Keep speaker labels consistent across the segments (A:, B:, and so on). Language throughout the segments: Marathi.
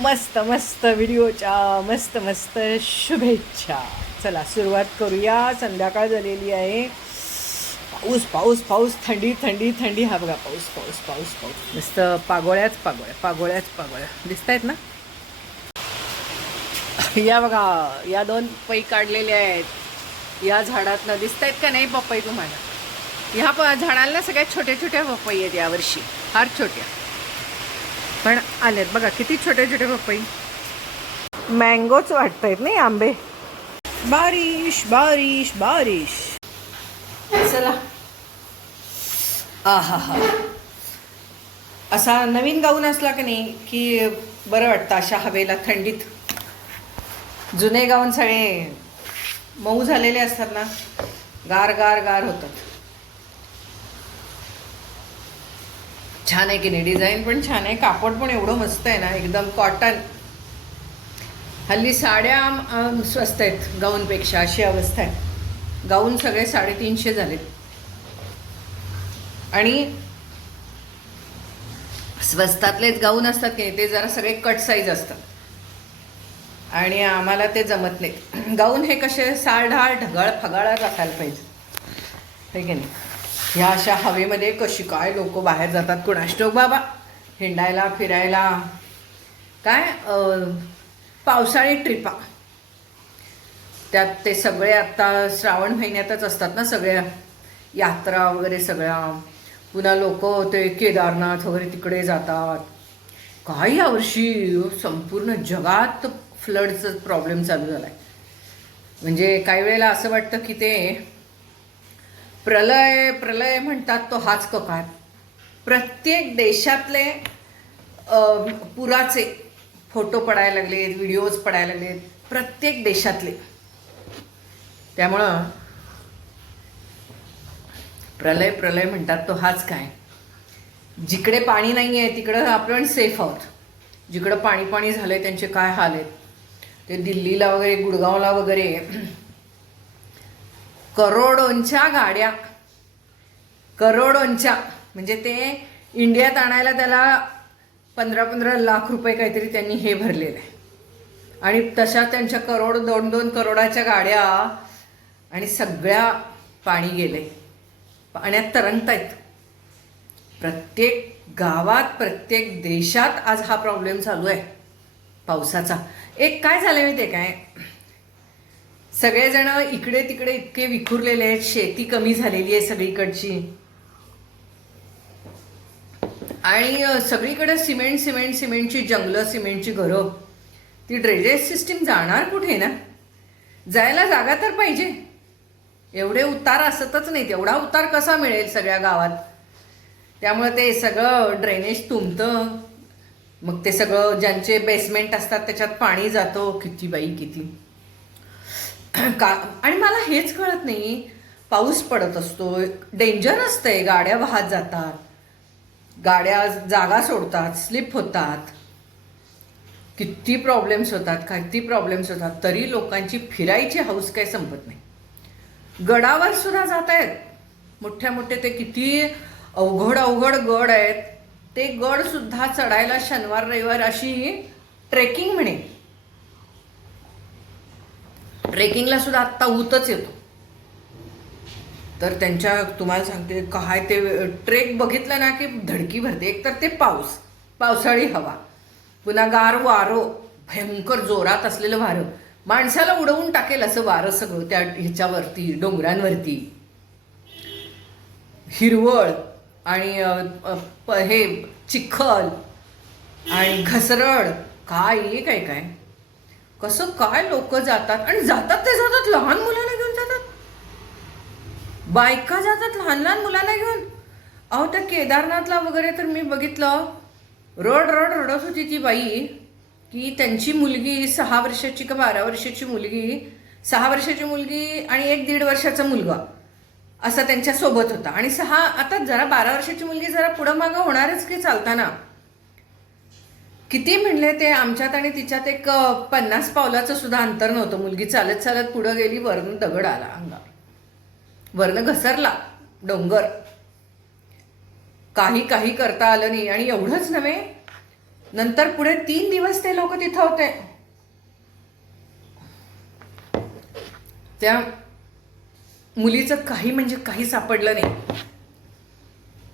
A: मस्त मस्त व्हिडिओच्या मस्त मस्त शुभेच्छा. चला सुरुवात करूया. संध्याकाळ झालेली आहे. पाऊस पाऊस पाऊस थंडी थंडी थंडी. हा बघा पाऊस पाऊस पाऊस पाऊस. मस्त पागोळ्याच पागोळ्या पागोळ्याच पागोळ्या. दिसत आहेत ना? या बघा या दोन पै काढलेल्या आहेत. या झाडातनं दिसत आहेत का नाही पपई तुम्हाला? ह्या प झाडाला सगळ्यात छोट्या छोट्या पपई आहेत यावर्षी. फार छोट्या. पण आलेत. बघा किती छोटे छोटे पपई. मँगोच वाटत आहेत नाही आंबे? बारिश बारिश बारिश. चला. आ हा हा असा नवीन गाऊन असला की नाही की बरं वाटतं अशा हवेला थंडीत. जुने गाऊन सगळे मऊ झालेले असतात ना गार गार गार होतात. छान आहे की नाही? डिझाईन पण छान आहे. कापड पण एवढं मस्त आहे ना एकदम कॉटन हल्ली साड्या स्वस्त आहेत गाऊनपेक्षा अशी अवस्था आहे. गाऊन सगळे साडेतीनशे झालेत. आणि स्वस्तातलेच गाऊन असतात की ते जरा सगळे कट साईज असतात. आणि आम्हाला ते जमत नाही गाऊन हे कसे सालढाळ ढगाळ फगाळच असायला पाहिजे. हे की नाही? ह्या अशा हवेमध्ये कशी काय लोक बाहेर जातात? कुणाष्टोक बाबा? हिंडायला फिरायला? काय पावसाळी ट्रिपा त्यात ते सगळे आत्ता श्रावण महिन्यातच असतात ना सगळ्या यात्रा वगैरे सगळ्या. पुन्हा लोक ते केदारनाथ वगैरे तिकडे जातात. काय यावर्षी संपूर्ण जगात फ्लडचं प्रॉब्लेम चालू झाला आहे म्हणजे काही वेळेला असं वाटतं की ते प्रलय प्रलय म्हणतात तो हाच कपात प्रत्येक देशातले पुराचे फोटो पडायला लागलेत व्हिडिओज पडायला लागलेत प्रत्येक देशातले. त्यामुळं प्रलय प्रलय म्हणतात तो हाच काय. जिकडे पाणी नाही आहे तिकडं आपण सेफ आहोत. जिकडं पाणी पाणी झालंय त्यांचे काय हाल आहेत? ते दिल्लीला वगैरे गुडगावला वगैरे करोडोंच्या गाड्या. करोडोंच्या. म्हणजे ते इंडियात आणायला त्याला पंधरा पंधरा लाख रुपये काहीतरी त्यांनी हे भरलेलं आहे आणि तशा त्यांच्या करोड दोन दोन करोडाच्या गाड्या आणि सगळ्या पाणी गेले पाण्यात तरंगत आहेत प्रत्येक गावात प्रत्येक देशात आज हा प्रॉब्लेम चालू आहे. पावसाचा. एक काय झालं माहिती आहे काय? सगळेजण इकडे तिकडे इतके विखुरलेले आहेत शेती कमी झालेली आहे सगळीकडची. आणि सगळीकडे सिमेंट सिमेंट सिमेंटची जंगलं सिमेंटची घरं. ती ड्रेनेज सिस्टीम जाणार कुठे ना? जायला जागा तर पाहिजे. एवढे उतार असतच नाही तेवढा उतार कसा मिळेल सगळ्या गावात? त्यामुळे ते सगळं ड्रेनेज तुंबतं. मग ते सगळं ज्यांचे बेसमेंट असतात त्याच्यात पाणी जातो. किती बाई किती. का? आणि मला हेच कळत नाही पाऊस पडत असतो डेंजर असतंय गाड्या वाहत जातात. गाड्या जागा सोडतात स्लिप होतात. किती प्रॉब्लेम्स होतात किती प्रॉब्लेम्स होतात तरी लोकांची फिरायची हौस काही संपत नाही. गडावर सुद्धा जात आहेत मोठ्या मोठे ते किती अवघड अवघड गड आहेत. ते गडसुद्धा चढायला शनिवार रविवार अशी ट्रेकिंग म्हणे. ट्रेकिंगला सुद्धा आत्ता ऊतच येतो. तर त्यांच्या तुम्हाला सांगते काय ते ट्रेक बघितलं ना की धडकी भरते. एक तर ते पाऊस पावसाळी हवा. पुन्हा गार वारो भयंकर जोरात असलेलं वारं. माणसाला उडवून टाकेल असं वारं सगळं त्या ह्याच्यावरती डोंगरांवरती. हिरवळ आणि प- हे चिखल आणि घसरड. काय काय काय? कसं काय लोक जातात? आणि जातात ते जातात लहान मुलांना घेऊन जातात. बायका जातात लहान लहान मुलांना घेऊन. अहो त्या केदारनाथला वगैरे तर मी बघितलं. रड रड रडत होती ती बाई की त्यांची मुलगी सहा वर्षाची का बारा वर्षाची मुलगी सहा वर्षाची मुलगी आणि एक दीड वर्षाचा मुलगा असा त्यांच्यासोबत होता. आणि सहा आता जरा बारा वर्षाची मुलगी जरा पुढं मागं होणारच की चालताना. किती म्हणले ते आमच्यात आणि तिच्यात एक पन्नास पावलाचं सुद्धा अंतर नव्हतं. मुलगी चालत चालत पुढं गेली वरनं दगड आला अंगावर. वरनं घसरला डोंगर. काही काही करता आलं नाही. आणि एवढंच नव्हे नंतर पुढे तीन दिवस ते लोक तिथं होते. त्या मुलीचं काही म्हणजे काही सापडलं नाही.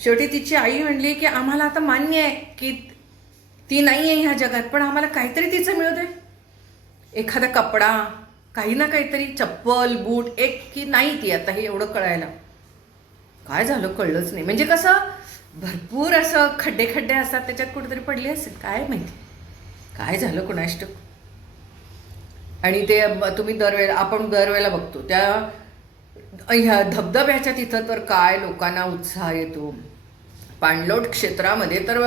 A: शेवटी तिची आई म्हणली की आम्हाला आता मान्य आहे की ती नाही आहे ह्या जगात पण आम्हाला काहीतरी तिचं मिळू दे. एखादा कपडा काही ना काहीतरी चप्पल बूट एक की नाही ती आता हे एवढं कळायला. काय झालं कळलंच नाही. म्हणजे कसं भरपूर असं खड्डे खड्डे असतात त्याच्यात कुठेतरी पडली असेल. काय माहिती? काय झालं कुणाष्ट? आणि ते तुम्ही दरवेळेला आपण दरवेळेला बघतो त्या ह्या धबधब्याच्या तिथं तर काय लोकांना उत्साह येतो. पाणलोट क्षेत्रामध्ये तर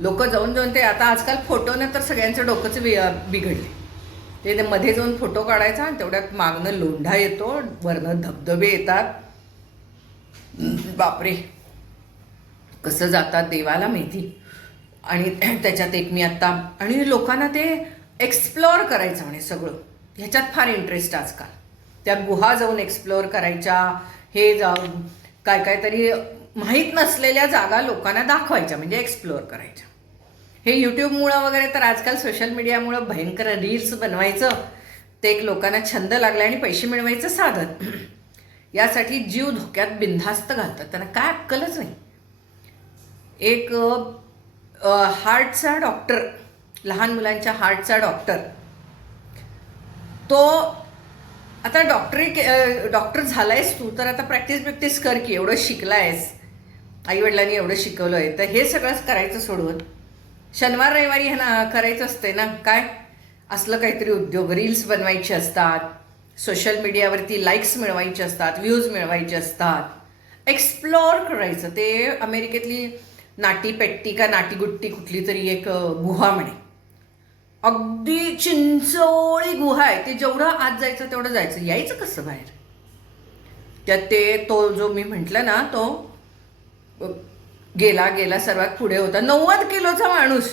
A: लोक जाऊन जाऊन ते आता आजकाल फोटोनं तर सगळ्यांचं डोकंच बि बिघडले ते ते मध्ये जाऊन फोटो काढायचा आणि तेवढ्यात मागणं लोंढा येतो वरनं धबधबे येतात. बापरे. कसं जातात देवाला माहिती? आणि त्याच्यात एक मी आत्ता आणि लोकांना ते एक्सप्लोअर करायचं म्हणे सगळं. ह्याच्यात फार इंटरेस्ट आजकाल. त्या गुहा जाऊन एक्सप्लोअर करायच्या हे जाऊन काय काय तरी माहीत नसलेल्या जागा लोकांना दाखवायच्या म्हणजे एक्सप्लोअर करायच्या. हे यूट्यूबमुळं वगैरे तर आजकाल सोशल मीडियामुळं भयंकर रील्स बनवायचं. ते एक लोकांना छंद लागला आणि पैसे मिळवायचं साधन. यासाठी जीव धोक्यात बिनधास्त घालतात. त्यांना काय अक्कलच नाही. एक हार्टचा डॉक्टर लहान मुलांच्या हार्टचा डॉक्टर तो आता डॉक्टरी के- डॉक्टर झालायस तू तर आता प्रॅक्टिस प्रॅक्टिस कर की एवढं शिकलायस. आईवडिलांनी एवढं शिकवलं आहे तर हे सगळंच करायचं सोडवत शनिवार रविवारी हे ना करायचं असते ना? काय? असलं काहीतरी उद्योग. रील्स बनवायचे असतात. सोशल मीडियावरती लाईक्स मिळवायचे असतात व्ह्यूज मिळवायचे असतात. एक्सप्लोअर करायचं. ते अमेरिकेतली नाटी पेट्टी का नाटी गुट्टी कुठली तरी एक गुहा म्हणे. अगदी चिंचोळी गुहा आहे. ते जेवढं आत जायचं तेवढं जायचं. यायचं कसं बाहेर? त्यात ते तो जो मी म्हटलं ना तो गेला गेला सर्वात पुढे होता. नव्वद किलोचा माणूस.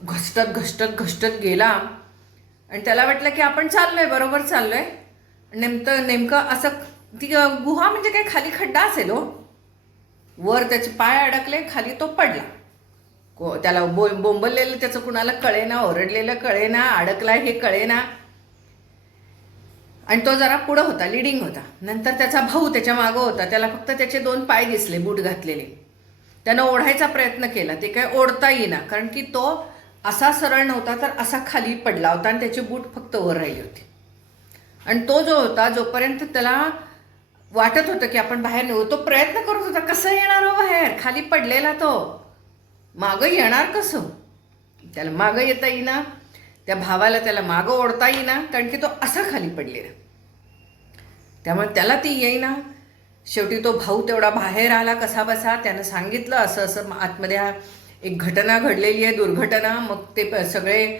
A: घसटत घसटत घसटत गेला. आणि त्याला वाटलं की आपण चाललोय बरोबर चाललोय. नेमकं नेमकं असं ती गुहा म्हणजे काय? खाली खड्डा असेल हो. वर त्याचे पाय अडकले खाली तो पडला. को त्याला बो बोंबललेलं त्याचं कुणाला कळेना ओरडलेलं कळेना अडकला हे कळेना. आणि तो जरा पुढं होता लिडिंग होता. नंतर त्याचा भाऊ त्याच्या मागं होता. त्याला फक्त त्याचे दोन पाय दिसले बूट घातलेले. त्यानं ओढायचा प्रयत्न केला. ते काय ओढता येईना. कारण की तो असा सरळ नव्हता तर असा खाली पडला होता आणि त्याचे बूट फक्त वर राहिले होती. आणि तो जो होता जोपर्यंत त्याला वाटत होतं की आपण बाहेर नेऊ तो प्रयत्न करत होता कसं येणार हो बाहेर? खाली पडलेला तो. मागं येणार कसं? त्याला मागं येता येईना. त्या भावाला त्याला मागं ओढता येईना कारण की तो असा खाली पडलेला. त्यामुळे त्याला ती येईना. शेवटी तो भाऊ तेवढा बाहेर आला कसा बसा त्यानं सांगितलं असं असं आतमध्ये हा एक घटना घडलेली आहे दुर्घटना. मग ते प- सगळे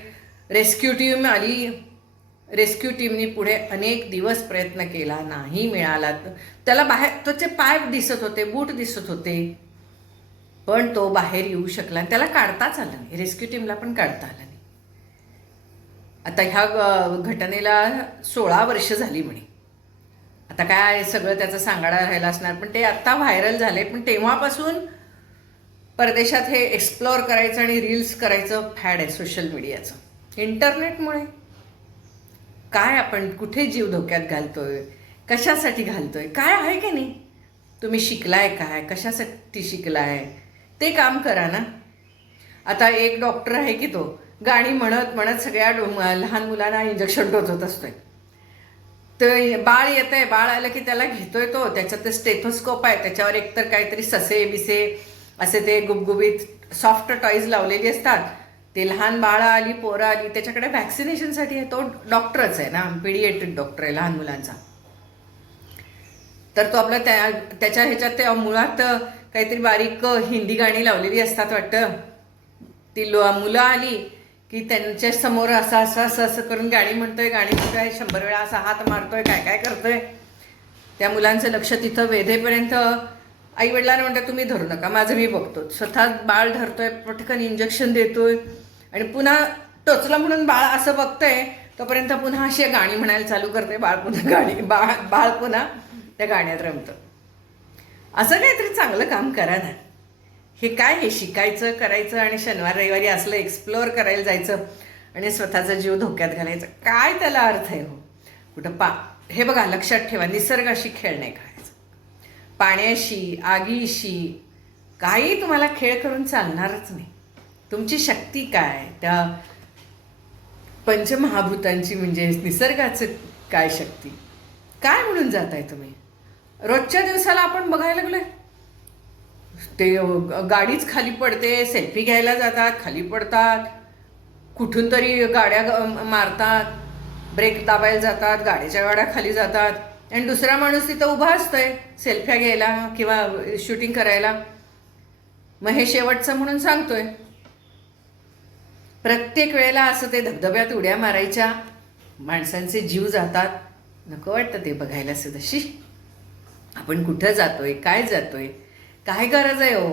A: रेस्क्यू टीम आली. रेस्क्यू टीमनी पुढे अनेक दिवस प्रयत्न केला नाही मिळाला. त्याला बाहेर त्याचे पाय दिसत होते बूट दिसत होते. पण तो बाहेर येऊ शकला. आणि त्याला काढताच आलं नाही. रेस्क्यू टीमला पण काढता आलं नाही. आता ह्या घटनेला सोळा वर्ष झाली म्हणे. आता काय सगळं त्याचा सांगाडा राहिला असणार पण ते आत्ता व्हायरल झाले पण तेव्हापासून परदेशात हे एक्सप्लोअर करायचं आणि रील्स करायचं फॅड आहे सोशल मीडियाचं इंटरनेटमुळे काय आपण कुठे जीव धोक्यात घालतोय? कशासाठी घालतोय? काय आहे की नाही? तुम्ही शिकलाय काय? कशासाठी शिकलाय? ते काम करा ना. आता एक डॉक्टर आहे की तो गाणी म्हणत म्हणत सगळ्या डो- लहान मुलांना इंजेक्शन टोचत असतोय. तर बाळ येत आहे बाळ आलं की त्याला घेतोय तो. त्याच्यात ते स्टेथोस्कोप आहे. त्याच्यावर एकतर काहीतरी ससे बिसे असे ते गुबगुबीत सॉफ्ट टॉईज लावलेली असतात. ते लहान बाळं आली पोरं आली त्याच्याकडे व्हॅक्सिनेशनसाठी आहे. तो डॉक्टरच आहे ना. पिडिएट्रिक डॉक्टर आहे लहान मुलांचा. तर तो आपला त्या त्याच्या ह्याच्यात ते मुळात काहीतरी बारीक हिंदी गाणी लावलेली असतात वाटतं. ती लो मुलं आली की त्यांच्यासमोर असं असं असं असं करून गाणी म्हणतोय गाणी म्हणतोय शंभर वेळा असा हात मारतोय काय काय करतोय. त्या मुलांचं लक्ष तिथं वेधेपर्यंत आई वडिलांना म्हणतात तुम्ही धरू नका माझं मी बघतो. स्वतः बाळ धरतोय पटकन इंजेक्शन देतोय आणि पुन्हा टोचलं म्हणून बाळ असं बघतंय तोपर्यंत पुन्हा अशी गाणी म्हणायला चालू करते बाळ पुन्हा गाणी बाळ बाळ पुन्हा त्या गाण्यात रमतं. असं काहीतरी चांगलं काम करा ना. हे काय हे शिकायचं करायचं आणि शनिवार रविवारी असलं एक्सप्लोअर करायला जायचं आणि स्वतःचा जीव धोक्यात घालायचं. काय त्याला अर्थ आहे हो? कुठं पा हे बघा लक्षात ठेवा निसर्गाशी खेळ नाही खायचं पाण्याशी आगीशी काही तुम्हाला खेळ करून चालणारच नाही. तुमची शक्ती काय? त्या पंचमहाभूतांची म्हणजे निसर्गाचं काय शक्ती? काय म्हणून जात आहे तुम्ही? रोजच्या दिवसाला आपण बघायला लागलोय. ते गाडीच खाली पडते सेल्फी घ्यायला जातात खाली पडतात. कुठून तरी गाड्या मारतात ब्रेक दाबायला जातात गाडीच्या गाड्या खाली जातात. आणि दुसरा माणूस तिथं उभा असतोय सेल्फ्या घ्यायला किंवा शूटिंग करायला. मग हे शेवटचं म्हणून सांगतोय. प्रत्येक वेळेला असं ते धबधब्यात उड्या मारायच्या माणसांचे जीव जातात. नको वाटतं ते बघायला सुद्धा. शी! आपण कुठं जातोय काय जातोय? काय गरज आहे हो?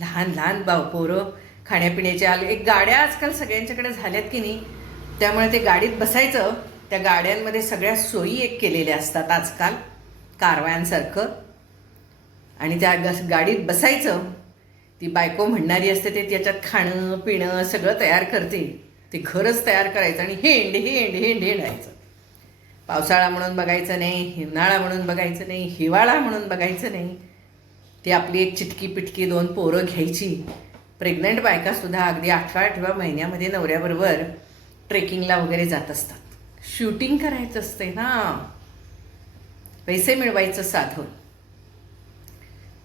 A: लहान लहान बाव पोरं खाण्यापिण्याचे आले. एक गाड्या आजकाल सगळ्यांच्याकडे झाल्यात की नाही त्यामुळे ते गाडीत बसायचं त्या गाड्यांमध्ये सगळ्या सोयी एक केलेल्या असतात आजकाल कारवायांसारखं. आणि त्या गाडीत बसायचं ती बायको म्हणणारी असते ते त्याच्यात खाणं पिणं सगळं तयार करते. ते घरच तयार करायचं आणि हेंड हेंड हेंड हेंडायचं पावसाळा म्हणून बघायचं नाही हिवाळा म्हणून बघायचं नाही हिवाळा म्हणून बघायचं नाही. ती आपली एक चिटकी पिटकी दोन पोरं घ्यायची. प्रेग्नंट बायकासुद्धा अगदी आठव्या आठव्या महिन्यामध्ये नवऱ्याबरोबर ट्रेकिंगला वगैरे जात असतात. शूटिंग करायचं असते ना. पैसे मिळवायचं साधन.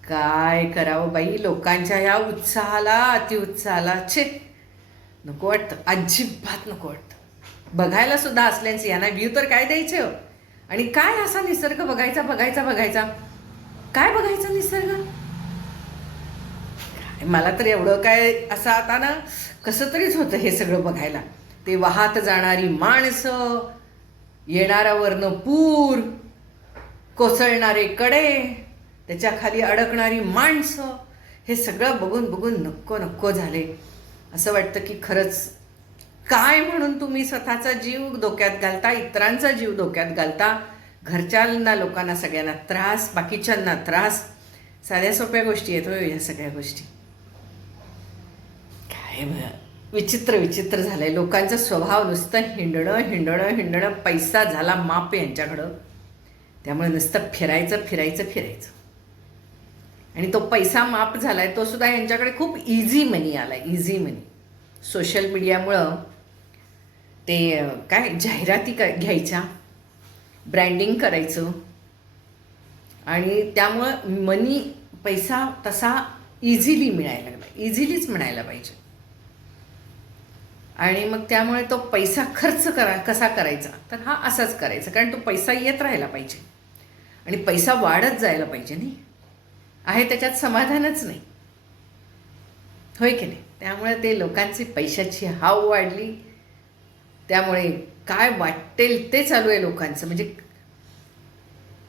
A: काय करावं बाई? लोकांच्या ह्या उत्साहाला अतिउत्साहाला छे! नको वाटतं. अजिबात नको वाटतं. बघायला सुद्धा असल्याचे यांना व्ह्यू तर काय द्यायचे? हो आणि काय असा निसर्ग बघायचा बघायचा बघायचा? काय बघायचं निसर्ग? मला तर एवढं काय असं आता ना कसं तरीच होतं हे सगळं बघायला. ते वाहत जाणारी माणसं येणाऱ्यावरनं पूर कोसळणारे कडे त्याच्याखाली अडकणारी माणसं हे सगळं बघून बघून नको नको झाले. असं वाटतं की खरंच काय म्हणून तुम्ही स्वतःचा जीव धोक्यात घालता इतरांचा जीव धोक्यात घालता? घरच्यांना लोकांना सगळ्यांना त्रास बाकीच्यांना त्रास. साध्या सोप्या गोष्टी आहेत होय या सगळ्या गोष्टी. काय विचित्र विचित्र झालं आहे लोकांचा स्वभाव नुसतं हिंडणं हिंडणं हिंडणं. पैसा झाला माप यांच्याकडं. त्यामुळे नुसतं फिरायचं फिरायचं फिरायचं. आणि तो पैसा माप झाला आहे तो सुद्धा यांच्याकडे खूप इझी मनी आला आहे इझी मनी सोशल मीडियामुळं ते काय जाहिराती क घ्यायच्या? ब्रँडिंग करायचं. आणि त्यामुळं मनी पैसा तसा इझिली मिळायला लागला. इझिलीच म्हणायला पाहिजे. आणि मग त्यामुळे तो पैसा खर्च करा कसा करायचा? तर हा असाच करायचा. कारण तो पैसा येत राहायला पाहिजे. आणि पैसा वाढत जायला पाहिजे नाही आहे त्याच्यात समाधानच नाही. होय की नाही? त्यामुळे ते लोकांची पैशाची हाव वाढली. त्यामुळे काय वाटेल ते चालू आहे लोकांचं. म्हणजे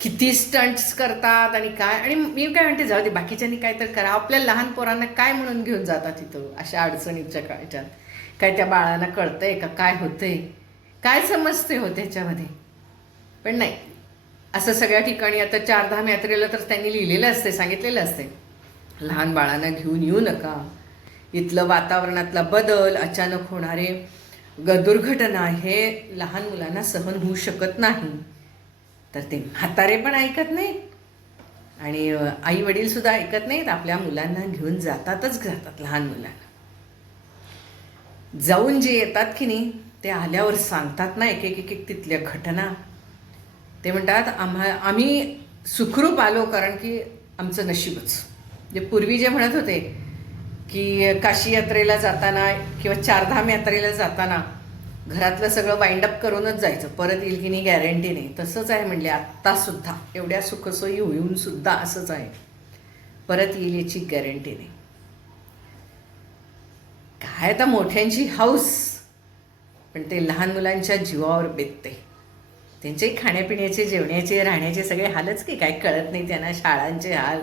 A: किती स्टंट्स करतात आणि काय? आणि मी काय म्हणते जाऊ दे बाकीच्यांनी काय तर करा. आपल्या लहान पोरांना काय म्हणून घेऊन जातात तिथं अशा अडचणीच्या काळच्यात. काय त्या बाळांना कळतंय का? काय होतंय? काय समजते हो त्याच्यामध्ये? पण नाही. असं सगळ्या ठिकाणी आता चारधाम यात्रेला तर त्यांनी लिहिलेलं असते सांगितलेलं असते लहान बाळांना घेऊन येऊ नका. इथलं वातावरणातला बदल अचानक होणारे. ग दुर्घटना हे लहान मुलांना सहन होऊ शकत नाही. तर ते म्हातारे पण ऐकत नाहीत. आणि आई वडील सुद्धा ऐकत नाहीत. आपल्या मुलांना घेऊन जातातच जातात लहान मुलांना. जाऊन जे येतात की नाही ते आल्यावर सांगतात ना एक एक एक एक तिथल्या घटना. ते म्हणतात आम्हा आम्ही सुखरूप आलो कारण की आमचं नशीबच. जे पूर्वी जे म्हणत होते की काशी यात्रेला जाताना किंवा चारधाम यात्रेला जाताना घरातलं सगळं वाइंडअप करूनच जायचं. परत येईल की नाही गॅरंटी नाही. तसंच आहे म्हणले आत्तासुद्धा एवढ्या सुखसोयी होऊन सुद्धा असंच आहे. परत येईल याची गॅरंटी नाही. काय आता मोठ्यांची हाऊस पण ते लहान मुलांच्या जीवावर बेतते. त्यांचे खाण्यापिण्याचे जेवण्याचे राहण्याचे सगळे हालच की काय कळत नाही त्यांना शाळांचे हाल.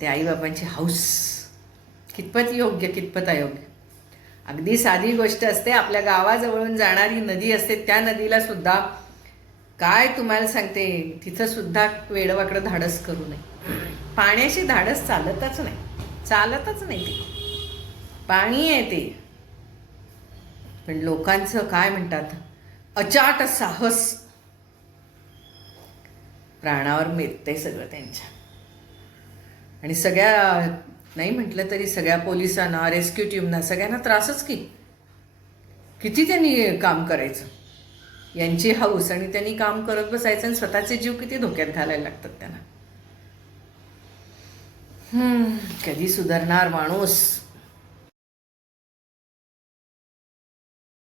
A: ते आईबाबांची हाऊस कितपत योग्य कितपत अयोग्य. अगदी साधी गोष्ट असते आपल्या गावाजवळून जाणारी नदी असते त्या नदीला सुद्धा काय तुम्हाला सांगते तिथं सुद्धा वेडवाकडं धाडस करू नये. पाण्याशी धाडस चालतच नाही. चालतच नाही ते. पाणी आहे ते पण लोकांचं काय म्हणतात? अचाट साहस. प्राणावर मिळते सगळं त्यांच्या. आणि सगळ्या नाही म्हटलं तरी सगळ्या पोलिसांना रेस्क्यू टीमना सगळ्यांना त्रासच की. किती त्यांनी काम करायचं? यांची हाऊस आणि त्यांनी काम करत बसायचं आणि स्वतःचे जीव किती धोक्यात घालायला लागतात त्यांना. हम्म, कधी सुधारणार माणूस?